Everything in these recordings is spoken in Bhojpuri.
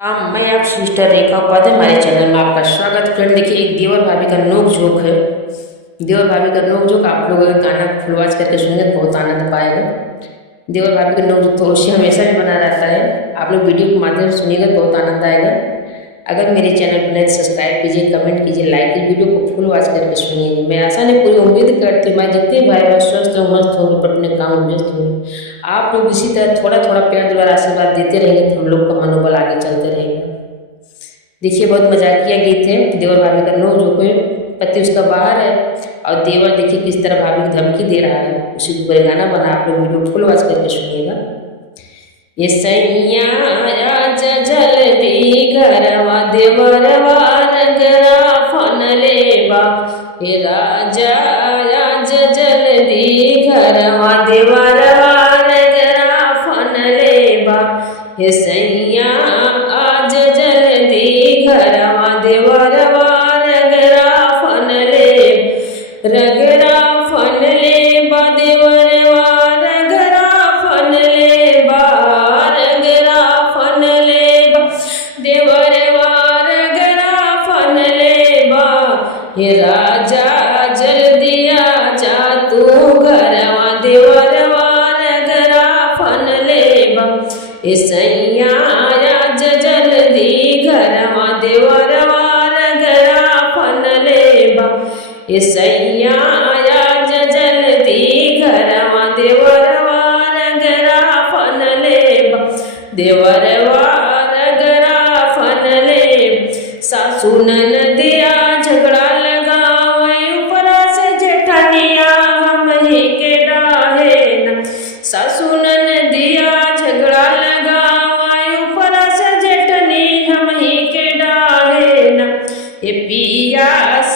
मैं आप सिस्टर रेखा उपाध्याय हमारे चैनल में आपका स्वागत। फ्रेंड देखिए, एक देवर भाभी का नोक झोंक है। देवर भाभी का नोक झोंक आप लोग अगर गाना फुल वॉच करके सुनेंगे तो बहुत आनंद पाएगा। देवर भाभी का नोक झोंक तो उसे हमेशा भी बना रहता है। आप लोग वीडियो के माध्यम से सुनिएगा तो बहुत आनंद आएगा। अगर मेरे चैनल पर नए सब्सक्राइब कीजिए, कमेंट कीजिए, लाइक कीजिए, वीडियो को फुल वॉच करके सुनिए। मैं आशा नहीं पूरी उम्मीद करती हूँ मैं जितने भाई बहन स्वस्थ हो, मस्त होंगे, पर अपने काम में व्यस्त होंगे। आप लोग इसी तरह थोड़ा थोड़ा प्यार द्वारा आशीर्वाद देते रहेंगे तो हम लोग का मनोबल आगे चलते रहेगा। देखिए, बहुत मजाकिया गीत है। देवर भाभी का नोक झोंक है। पति उसका बाहर है और देवर देखिए किस तरह भाभी को धमकी दे रहा है। उसी के ऊपर गाना बना, आप लोग वीडियो फुल वॉच करके सुनिएगा। ये सैया आज जल्दी घरवा देवरवा रगरा फन लेबा। हे राजा आज जल्दी घरवा देवरवा रगरा फन लेबा। हे सैया आज जल्दी घरवा देवरवा रगरा फन ले रगरा फन लेबा। देवरवा रगरा फन लेबा, रगरा फन लेबा, देवरवा रगरा फन लेबा। हे राजा जल्दी आजा तू घरवा देवरवा रगरा फन लेबा। हे सैया आज जल्दी घरवा देवरवा रगरा फन लेबा। हे सैया आज जल्दी घरवा देवरवा रगरा फन लेबा। देवरवा रगरा फन लेब। सासू ननदिया झगड़ा लगावे, ऊपरा से जेठानिया हम ही के डाहे न। सासू ननदिया झगड़ा लगावे, ऊपरा से जेठनी हम ही के डाहे न। ये पिया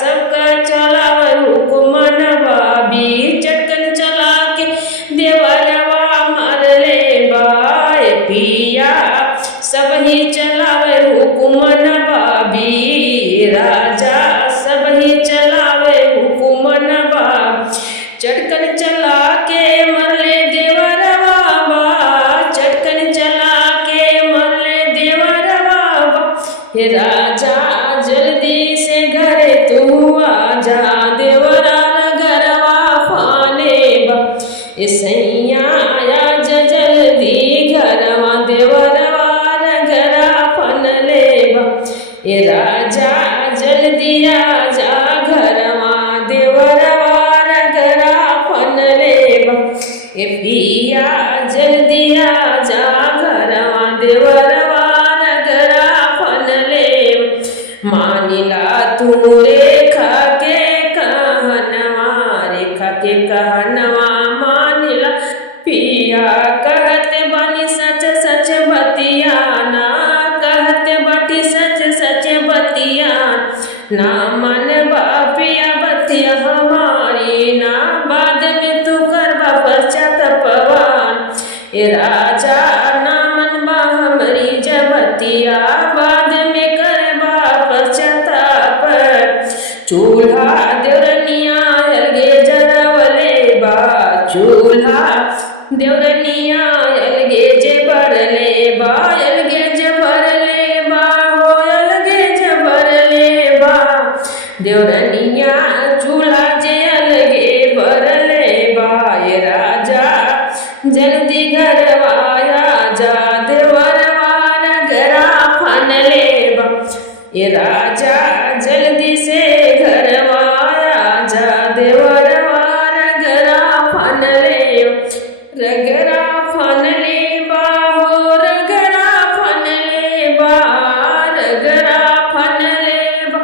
सबका चलावे हुकुमन भाभी, चटकन चला के देवरवा मार लेबा। ये पिया सब ही चलावे हुकुमन भाभी, राजा सब ही चलावे हुकुमन भाभी। चटकन चला के मरले देवरवा बा, चटकन चला के मरले देवरवा बा। हे राजा जल्दी से घरे तू आजा, देवरा रगरवा फाने बा। हे सैया आज जल्दी घरवा देवरवा रगरा फन लेबा। हे राजा जल्दी आजा घरवा देवरवा रगरा फन लेबा। हे पिया जल्दी आजा घरवा देवरवा रगरा फन लेबा। मानिला तू रेखा के कहनवा, रेखा के कहनवा मानिला। पिया कहते बानी सच सच बतियाना, कहते बाटी सच सच बतिया ना। मन बापिया बतिया हमारी ना, बाद में तू करबा पश्चातापवान। ए राजा ना मन बा हमारी जबतिया, बाद में करबा पश्चाताप। चूल्हा देवरनिया अलगे जरवले बा, चूल्हा देवरनिया अलगे जे बरले बा, अलगे जे बरले बा, हो अलगे जे बरले बा। देवरनिया चूल्हा जे अलगे बरले बा। ये राजा जल्दी घरवा आजा, देवरवा रगरा फन लेबा। ये राजा जल्दी से घरवा आजा, देवरवा रगरा फन लेबा। रगरा फन लेबा, हो रगरा फन लेबा, रगरा फन लेबा,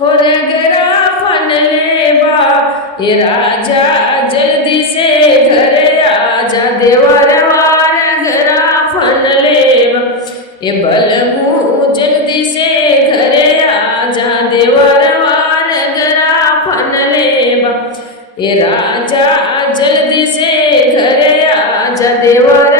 हो रगरा फन लेबा। ये राजा जल्दी से घर आजा, देवरवा रगरा फन लेबा। ये बलमू जल्दी से घर आजा, देवरवा रगरा फन लेबा। ये राजा जल्दी से घर आजा, देवर